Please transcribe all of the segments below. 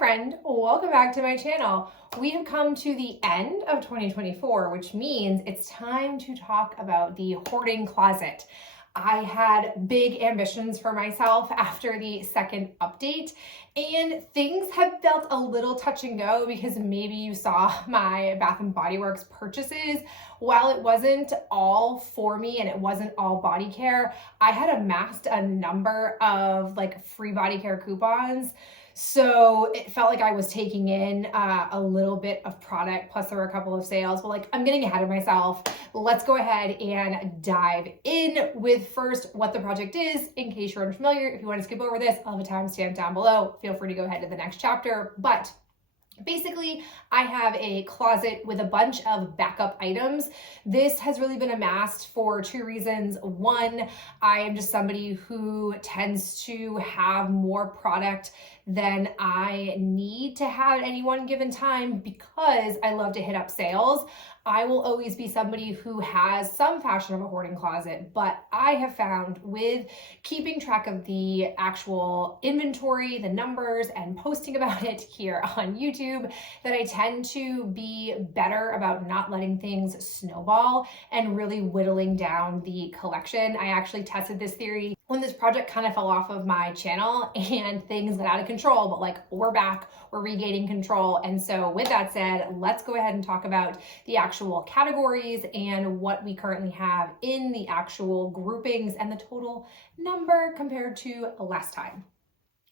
friend, welcome back to my channel. We have come to the end of 2024, which means it's time to talk about the hoarding closet. I had big ambitions for myself after the second update, and things have felt a little touch and go because maybe you saw my Bath & Body Works purchases. While it wasn't all for me and it wasn't all body care, I had amassed a number of free body care coupons. So it felt like I was taking in a little bit of product, plus there were a couple of sales, but I'm getting ahead of myself. Let's go ahead and dive in with first what the project is. In case you're unfamiliar, if you want to skip over this, I'll have a timestamp down below. Feel free to go ahead to the next chapter. But basically, I have a closet with a bunch of backup items. This has really been amassed for two reasons. One, I am just somebody who tends to have more product than I need to have at any one given time because I love to hit up sales. I will always be somebody who has some fashion of a hoarding closet, but I have found with keeping track of the actual inventory, the numbers, and posting about it here on YouTube, that I tend to be better about not letting things snowball and really whittling down the collection. I actually tested this theory when this project kind of fell off of my channel and things got out of control, but we're back, we're regaining control. And so with that said, let's go ahead and talk about the actual categories and what we currently have in the actual groupings and the total number compared to last time.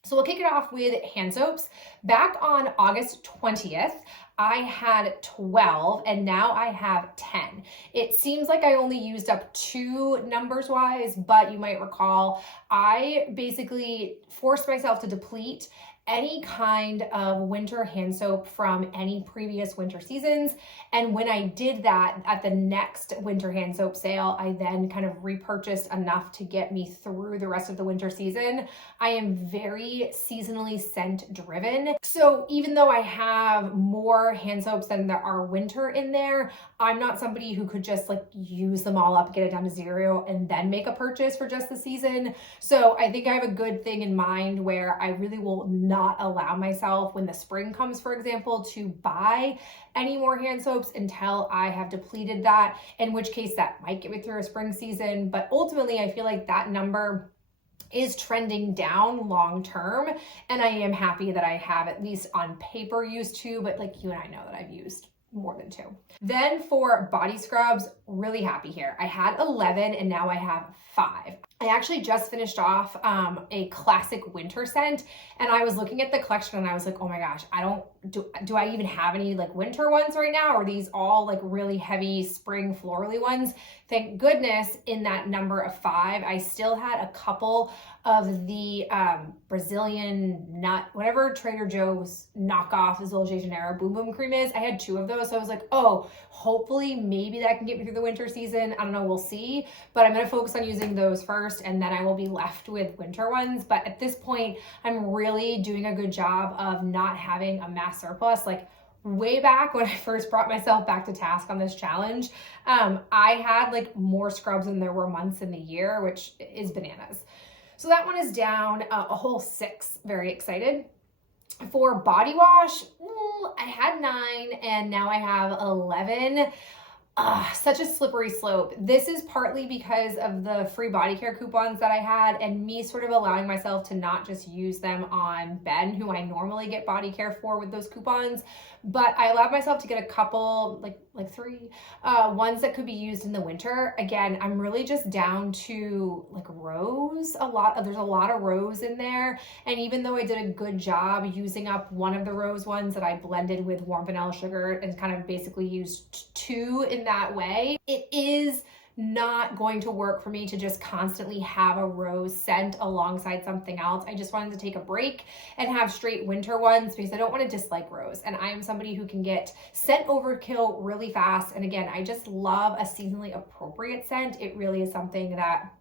So we'll kick it off with hand soaps. Back on August 20th, I had 12 and now I have 10. It seems like I only used up 2 numbers wise, but you might recall I basically forced myself to deplete any kind of winter hand soap from any previous winter seasons. And when I did that at the next winter hand soap sale, I then kind of repurchased enough to get me through the rest of the winter season. I am very seasonally scent driven. So even though I have more hand soaps than there are winter in there, I'm not somebody who could just use them all up, get it down to 0, and then make a purchase for just the season. So I think I have a good thing in mind where I really will not allow myself when the spring comes, for example, to buy any more hand soaps until I have depleted that, in which case that might get me through a spring season. But ultimately, I feel like that number is trending down long term, and I am happy that I have at least on paper used 2, but you and I know that I've used more than 2. Then for body scrubs, really happy here. I had 11 and now I have 5. I actually just finished off a classic winter scent, and I was looking at the collection and I was like, oh my gosh, do I even have any winter ones right now? Or are these all really heavy spring florally ones? Thank goodness in that number of 5, I still had a couple of the Brazilian nut, whatever Trader Joe's knockoff Sol de Janeiro Boom Boom Cream is. I had 2 of those. So I was like, oh, hopefully maybe that can get me through the winter season. I don't know, we'll see. But I'm going to focus on using those first, and then I will be left with winter ones. But at this point, I'm really doing a good job of not having a mass surplus. Way back when I first brought myself back to task on this challenge, I had more scrubs than there were months in the year, which is bananas. So that one is down a whole 6. Very excited. For body wash, I had 9 and now I have 11. Such a slippery slope. This is partly because of the free body care coupons that I had and me sort of allowing myself to not just use them on Ben, who I normally get body care for with those coupons, but I allowed myself to get a couple, like 3 ones that could be used in the winter. Again, I'm really just down to rose. There's a lot of rose in there. And even though I did a good job using up one of the rose ones that I blended with warm vanilla sugar and kind of basically used 2 in that way, it is not going to work for me to just constantly have a rose scent alongside something else. I just wanted to take a break and have straight winter ones because I don't want to dislike rose. And I am somebody who can get scent overkill really fast. And again, I just love a seasonally appropriate scent. It really is something that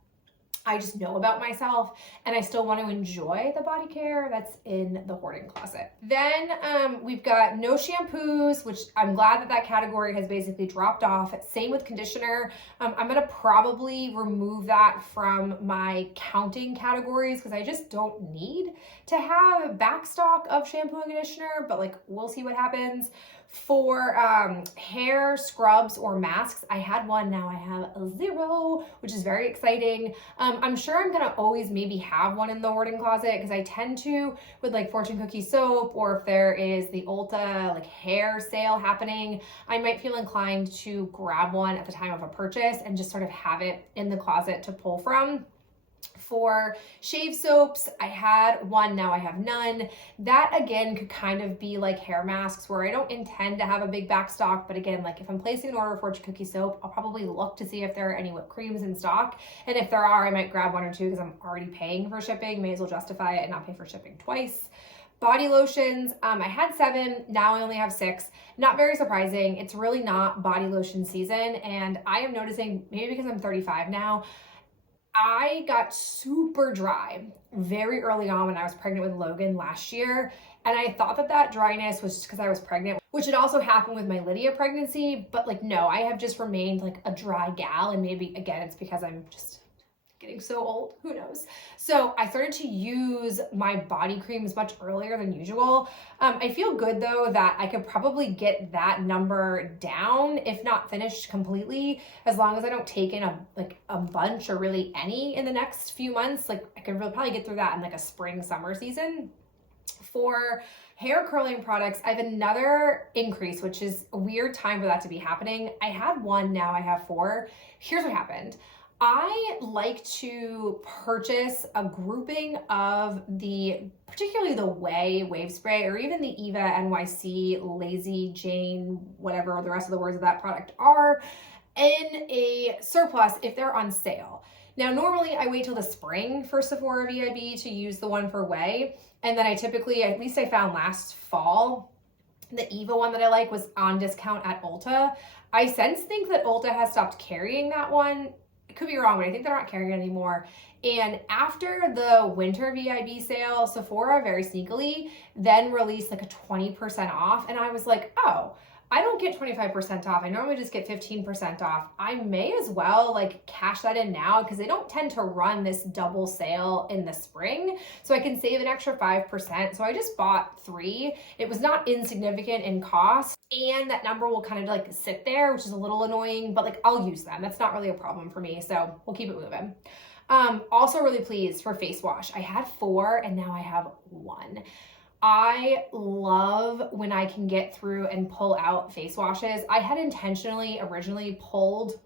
I just know about myself and I still want to enjoy the body care that's in the hoarding closet. Then we've got no shampoos, which I'm glad that that category has basically dropped off. Same with conditioner. I'm gonna probably remove that from my counting categories because I just don't need to have backstock of shampoo and conditioner, but like we'll see what happens. For hair scrubs or masks, I had one, now I have a 0, which is very exciting. I'm sure I'm gonna always maybe have one in the hoarding closet because I tend to with like Fortune Cookie soap, or if there is the Ulta like hair sale happening, I might feel inclined to grab one at the time of a purchase and just sort of have it in the closet to pull from. For shave soaps, I had one, now I have none. That again could kind of be like hair masks where I don't intend to have a big backstock, but again, like if I'm placing an order for Fortune Cookie soap, I'll probably look to see if there are any whipped creams in stock. And if there are, I might grab 1 or 2 because I'm already paying for shipping, may as well justify it and not pay for shipping twice. Body lotions, I had 7, now I only have 6. Not very surprising. It's really not body lotion season. And I am noticing, maybe because I'm 35 now, I got super dry very early on when I was pregnant with Logan last year. And I thought that that dryness was just because I was pregnant, which had also happened with my Lydia pregnancy. But like, no, I have just remained like a dry gal. And maybe again, it's because I'm just getting so old, who knows? So I started to use my body creams much earlier than usual. I feel good though that I could probably get that number down, if not finished completely, as long as I don't take in a bunch or really any in the next few months. Like I could really probably get through that in like a spring, summer season. For hair curling products, I have another increase, which is a weird time for that to be happening. I had 1, now I have 4. Here's what happened. I like to purchase a grouping of particularly the wave spray, or even the Eva NYC Lazy Jane, whatever the rest of the words of that product are, in a surplus if they're on sale. Now, normally I wait till the spring for Sephora VIB to use the one for Way. And then I typically, at least I found last fall, the Eva one that I like was on discount at Ulta. I since think that Ulta has stopped carrying that one. Could be wrong, but I think they're not carrying it anymore. And after the winter VIB sale, Sephora very sneakily then released like a 20% off. And I was like, oh, I don't get 25% off. I normally just get 15% off. I may as well like cash that in now because they don't tend to run this double sale in the spring. So I can save an extra 5%. So I just bought 3. It was not insignificant in cost. And that number will kind of like sit there, which is a little annoying, but like I'll use them. That's not really a problem for me. So we'll keep it moving. Also really pleased for face wash. I had 4 and now I have 1. I love when I can get through and pull out face washes. I had intentionally originally pulled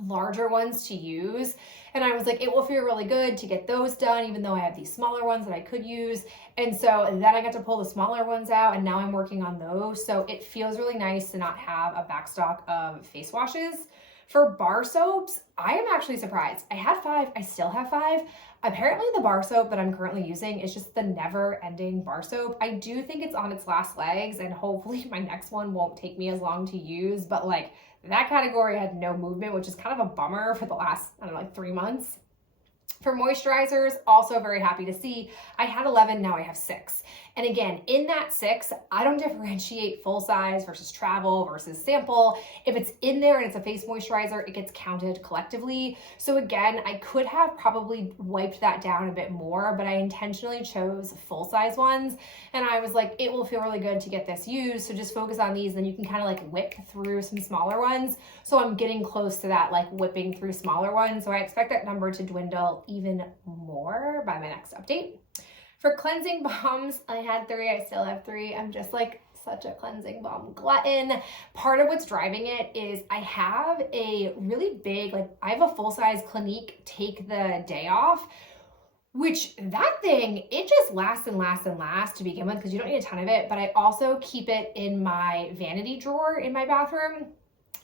larger ones to use, and I was like, it will feel really good to get those done, even though I have these smaller ones that I could use. And so then I got to pull the smaller ones out, and now I'm working on those. So it feels really nice to not have a backstock of face washes. For bar soaps, I am actually surprised. I had 5, I still have 5. Apparently the bar soap that I'm currently using is just the never-ending bar soap. I do think it's on its last legs, and hopefully my next one won't take me as long to use, but like that category had no movement, which is kind of a bummer for the last, I don't know, like 3 months. For moisturizers, also very happy to see. I had 11, now I have 6. And again, in that 6, I don't differentiate full size versus travel versus sample. If it's in there and it's a face moisturizer, it gets counted collectively. So again, I could have probably wiped that down a bit more, but I intentionally chose full size ones. And I was like, it will feel really good to get this used. So just focus on these, then you can kind of like whip through some smaller ones. So I'm getting close to that, like whipping through smaller ones. So I expect that number to dwindle even more by my next update. For cleansing balms, I had 3, I still have 3. I'm just like such a cleansing balm glutton. Part of what's driving it is I have a really big, like I have a full-size Clinique Take the Day Off, which that thing, it just lasts and lasts and lasts to begin with because you don't need a ton of it, but I also keep it in my vanity drawer in my bathroom.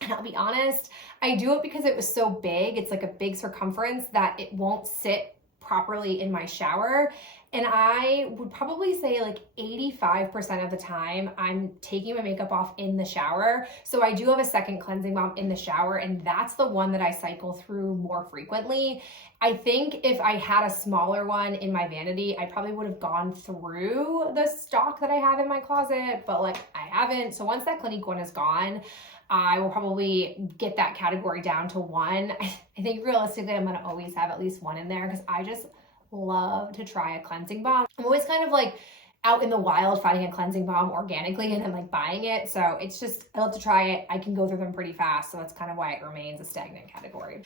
And I'll be honest, I do it because it was so big. It's like a big circumference that it won't sit properly in my shower. And I would probably say like 85% of the time I'm taking my makeup off in the shower. So I do have a second cleansing balm in the shower, and that's the one that I cycle through more frequently. I think if I had a smaller one in my vanity, I probably would have gone through the stock that I have in my closet, but like I haven't. So once that Clinique one is gone, I will probably get that category down to one. I think realistically, I'm gonna always have at least one in there because I just love to try a cleansing balm. I'm always kind of like out in the wild finding a cleansing balm organically and then like buying it. So it's just, I love to try it. I can go through them pretty fast. So that's kind of why it remains a stagnant category.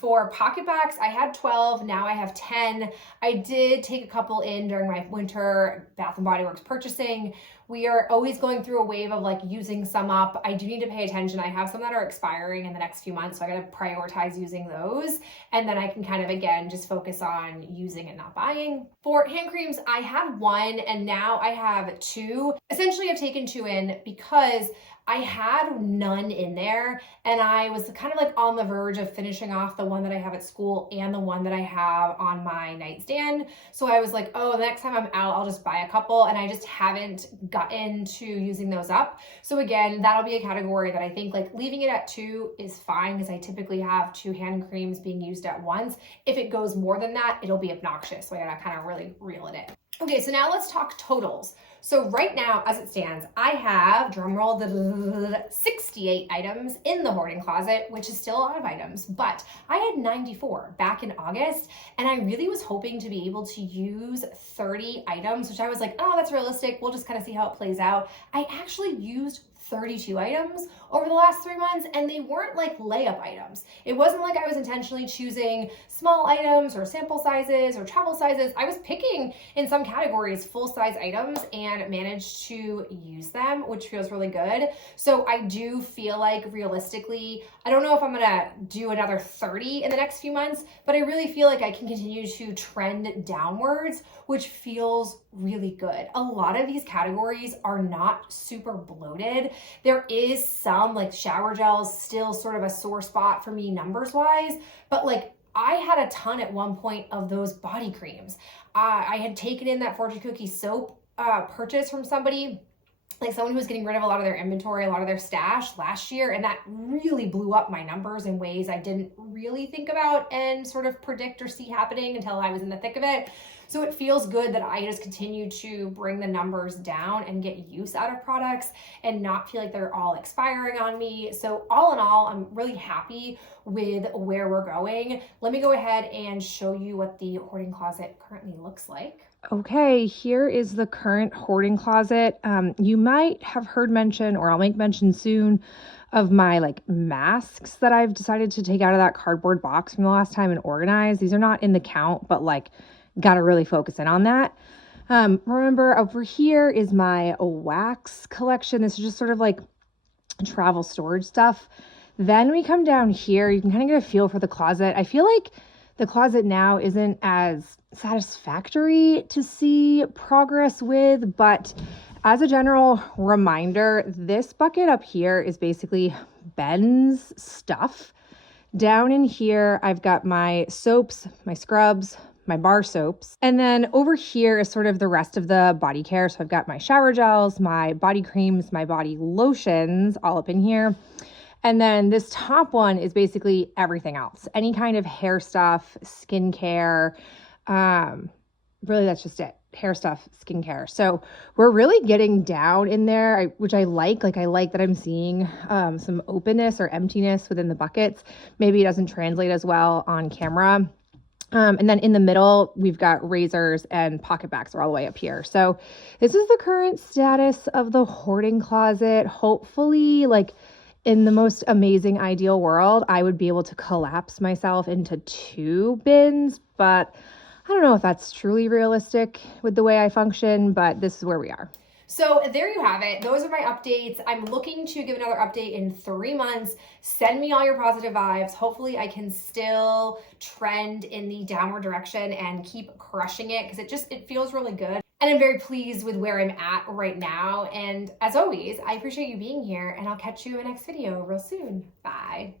For PocketBacs, I had 12, now I have 10. I did take a couple in during my winter Bath & Body Works purchasing. We are always going through a wave of like using some up. I do need to pay attention. I have some that are expiring in the next few months, so I gotta prioritize using those. And then I can kind of, again, just focus on using and not buying. For hand creams, I had one and now I have two. Essentially, I've taken two in because I had none in there and I was kind of like on the verge of finishing off the one that I have at school and the one that I have on my nightstand. So I was like, oh, the next time I'm out, I'll just buy a couple, and I just haven't gotten to using those up. So again, that'll be a category that I think like leaving it at two is fine because I typically have 2 hand creams being used at once. If it goes more than that, it'll be obnoxious. So I gotta kind of really reel it in. Okay, so now let's talk totals. So right now, as it stands, I have, drumroll, 68 items in the hoarding closet, which is still a lot of items, but I had 94 back in August, and I really was hoping to be able to use 30 items, which I was like, oh, that's realistic. We'll just kind of see how it plays out. I actually used 32 items over the last 3 months, and they weren't like layup items. It wasn't like I was intentionally choosing small items or sample sizes or travel sizes. I was picking in some categories full-size items and managed to use them, which feels really good. So I do feel like realistically, I don't know if I'm gonna do another 30 in the next few months, but I really feel like I can continue to trend downwards, which feels really good. A lot of these categories are not super bloated. There is some like shower gels still sort of a sore spot for me numbers wise, but like I had a ton at one point of those body creams. I had taken in that Fortune Cookie soap purchase from somebody, like someone who was getting rid of a lot of their inventory, a lot of their stash last year, and that really blew up my numbers in ways I didn't really think about and sort of predict or see happening until I was in the thick of it. So it feels good that I just continue to bring the numbers down and get use out of products and not feel like they're all expiring on me. So all in all, I'm really happy with where we're going. Let me go ahead and show you what the hoarding closet currently looks like. Okay, here is the current hoarding closet. You might have heard mention, or I'll make mention soon, of my like masks that I've decided to take out of that cardboard box from the last time and organize. These are not in the count, but like got to really focus in on that. Remember over here is my wax collection. This is just sort of like travel storage stuff. Then we come down here, you can kind of get a feel for the closet. I feel like the closet now isn't as satisfactory to see progress with, but as a general reminder, this bucket up here is basically Ben's stuff. Down in here, I've got my soaps, my scrubs, my bar soaps. And then over here is sort of the rest of the body care. So I've got my shower gels, my body creams, my body lotions all up in here. And then this top one is basically everything else. Any kind of hair stuff, skincare, really that's just it. Hair stuff, skincare. So we're really getting down in there, which I like. Like I like that I'm seeing some openness or emptiness within the buckets. Maybe it doesn't translate as well on camera. And then in the middle, we've got razors and PocketBacs are all the way up here. So this is the current status of the hoarding closet. Hopefully, like in the most amazing ideal world, I would be able to collapse myself into 2 bins, but I don't know if that's truly realistic with the way I function, but this is where we are. So there you have it. Those are my updates. I'm looking to give another update in 3 months. Send me all your positive vibes. Hopefully I can still trend in the downward direction and keep crushing it because it feels really good. And I'm very pleased with where I'm at right now. And as always, I appreciate you being here and I'll catch you in the next video real soon. Bye.